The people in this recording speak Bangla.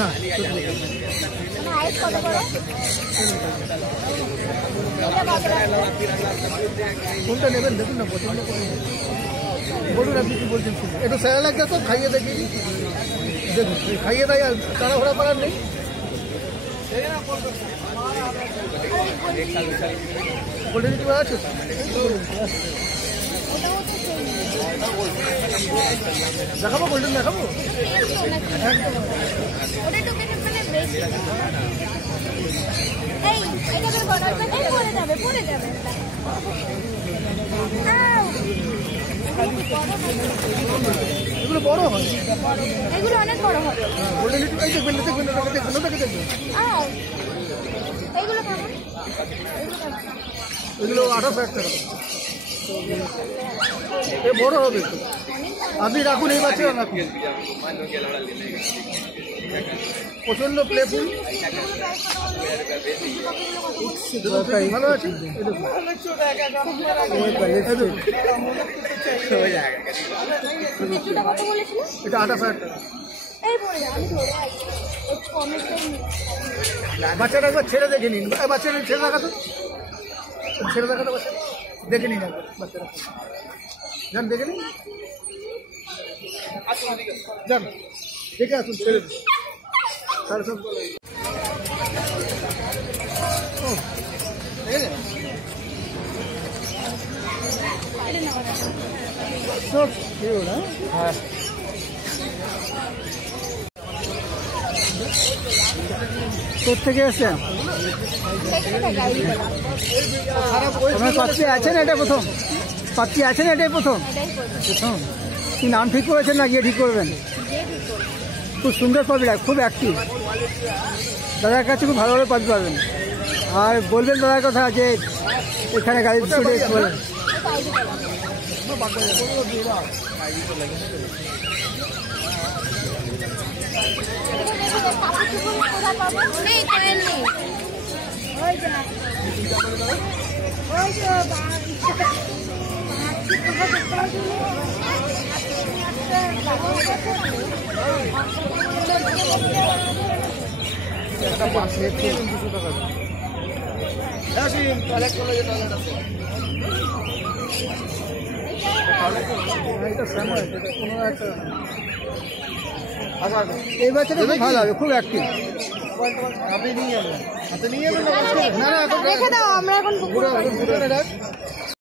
না কোনটা নেবেন দেখুন না, পছন্দ করুন, বলুন আপনি কি বলছেন। একটু স্যালাড তো খাইয়ে দেখি, দেখুন খাইয়ে দেয়, আর তাড়াহুড়া করার নেই। গোল্ডেন রিট্রিভার আছে, দেখাবো গোল্ডেন দেখাবো। এগুলো বড় হয়, এগুলো অনেক বড় হয়। গোল্ডেন রিট্রিভার এই দেখবেন, দেখবেন দেখবেন দেখবেন, এইগুলো কেমন? এগুলো 28,000 টাকা। এ বড় হবে, আপনি রাখুন, এই বাচ্চারা রাখুন, প্রচন্ড প্লেফুল, ভালো আছে। এটা 28,000 টাকা। বাচ্চাটা একবার ছেড়ে দেখে নিন, বাচ্চাটা ছেড়ে দেখাতো, ছেড়ে দেখাতো, বাচ্চা দেখে নিন একবার, বাচ্চারা যান দেখে নিন, যান দেখে আসুন, ছেড়ে দিন। তার সব হ্যাঁ, কোথেকে এসছেন? পাত্রী আছেন, এটা প্রথম পাত্রী আছেন, এটাই প্রথম প্রথম কি নাম ঠিক করেছেন না গিয়ে ঠিক করবেন? খুব সুন্দর পাবিটা, খুব অ্যাক্টিভ, দাদার কাছে খুব ভালোভাবে পাবি পাবেন। আর বলবেন দাদার কথা যে এখানে গাড়ি স্কুলে বলেন। এই বাচ্চাটা খুব ভালো হবে, খুব অ্যাক্টিভ। আপনি নিয়ে যাবেন, হাতে নিয়ে যাবেন, না না রেখে দাও, আমরা এখন